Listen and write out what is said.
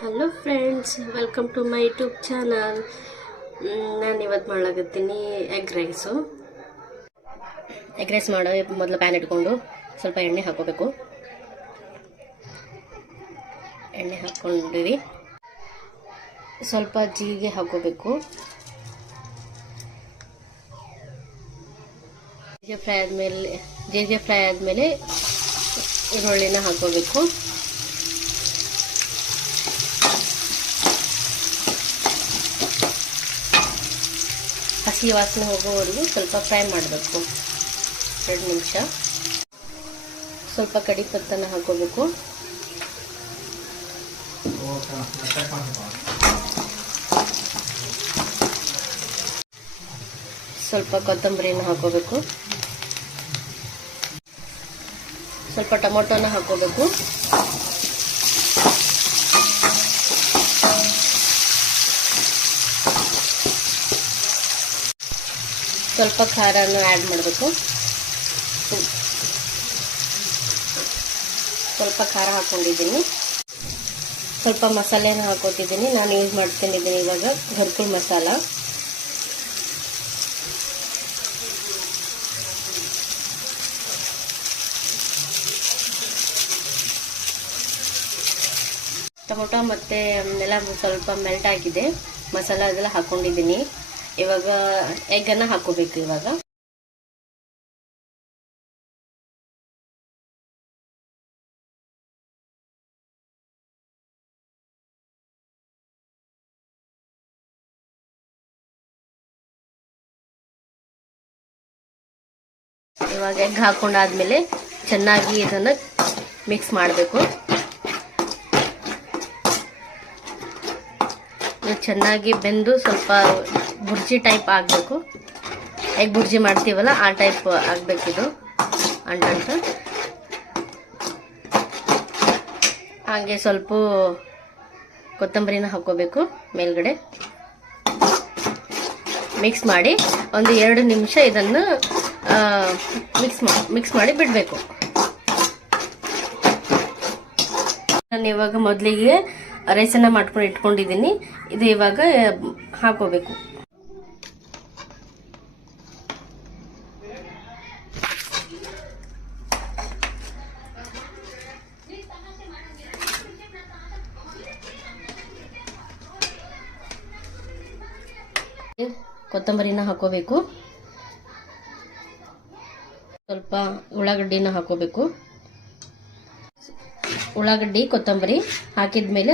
Hello friends, welcome to my YouTube channel. ನಾನು ಇವತ್ತು ಮಾಡಾಕತ್ತೀನಿ egg rice ಮಾಡೋ ಮೊದಲು ಪ್ಯಾನ್ ಇಟ್ಕೊಂಡು ಸ್ವಲ್ಪ ಎಣ್ಣೆ ಹಾಕೋಬೇಕು. ಎಣ್ಣೆ ಹಾಕ್ಕೊಂಡಿರಿ, ಸ್ವಲ್ಪ ಜೀರಿಗೆ ಹಾಕೋಬೇಕು. ಜೀರಿಗೆ ಫ್ರೈ ಆದಮೇಲೆ ಈರುಳ್ಳಿನ ಹಾಕೋಬೇಕು. ಹಸಿ ವಾಸನೆ ಹೋಗೋವರೆಗೂ ಸ್ವಲ್ಪ ಫ್ರೈ ಮಾಡಬೇಕು, 2 ನಿಮಿಷ. ಸ್ವಲ್ಪ ಕಡಿ ಪತ್ತನ ಹಾಕೋಬೇಕು. ಸ್ವಲ್ಪ ಕೊತ್ತಂಬರಿನ ಹಾಕೋಬೇಕು. ಸ್ವಲ್ಪ ಟೊಮೊಟೊನ ಹಾಕೋಬೇಕು. ಸ್ವಲ್ಪ ಖಾರನ ಆ್ಯಡ್ ಮಾಡಬೇಕು. ಸ್ವಲ್ಪ ಖಾರ ಹಾಕ್ಕೊಂಡಿದ್ದೀನಿ. ಸ್ವಲ್ಪ ಮಸಾಲೆನ ಹಾಕೋತಿದ್ದೀನಿ. ನಾನು ಯೂಸ್ ಮಾಡ್ಕೊಂಡಿದ್ದೀನಿ ಇವಾಗ ಘರ್ಕುಲ್ ಮಸಾಲ. ಟೊಮೊಟೊ ಮತ್ತು ಎಲ್ಲ ಸ್ವಲ್ಪ ಮೆಲ್ಟ್ ಆಗಿದೆ. ಮಸಾಲ ಅದೆಲ್ಲ ಹಾಕ್ಕೊಂಡಿದ್ದೀನಿ. ಇವಾಗ ಎಗ್ಗನ್ನು ಹಾಕೋಬೇಕು. ಇವಾಗ ಎಗ್ ಹಾಕೊಂಡಾದ್ಮೇಲೆ ಚೆನ್ನಾಗಿ ಇದನ್ನು ಮಿಕ್ಸ್ ಮಾಡಬೇಕು. ಚೆನ್ನಾಗಿ ಬೆಂದು ಸ್ವಲ್ಪ ಬುರ್ಜಿ ಟೈಪ್ ಆಗಬೇಕು. ಎಗ್ ಬುರ್ಜಿ ಮಾಡ್ತೀವಲ್ಲ ಆ ಟೈಪ್ ಆಗಬೇಕಿದು, ಅಂಟಂಟ. ಹಾಗೆ ಸ್ವಲ್ಪ ಕೊತ್ತಂಬರಿನ ಹಾಕೋಬೇಕು ಮೇಲ್ಗಡೆ. ಮಿಕ್ಸ್ ಮಾಡಿ ಒಂದು 2 ನಿಮಿಷ ಇದನ್ನು ಮಿಕ್ಸ್ ಮಾಡಿ ಬಿಡಬೇಕು. ನಾನು ಇವಾಗ ಮೊದಲಿಗೆ ರೈಸನ್ನು ಮಾಡ್ಕೊಂಡು ಇಟ್ಕೊಂಡಿದ್ದೀನಿ. ಇದು ಇವಾಗ ಹಾಕೋಬೇಕು. ಕೊತ್ತಂಬರಿನ ಹಾಕೋಬೇಕು. ಸ್ವಲ್ಪ ಉಳ್ಳಾಗಡ್ಡಿನ ಹಾಕೋಬೇಕು. ಉಳ್ಳಾಗಡ್ಡಿ ಕೊತ್ತಂಬರಿ ಹಾಕಿದ್ಮೇಲೆ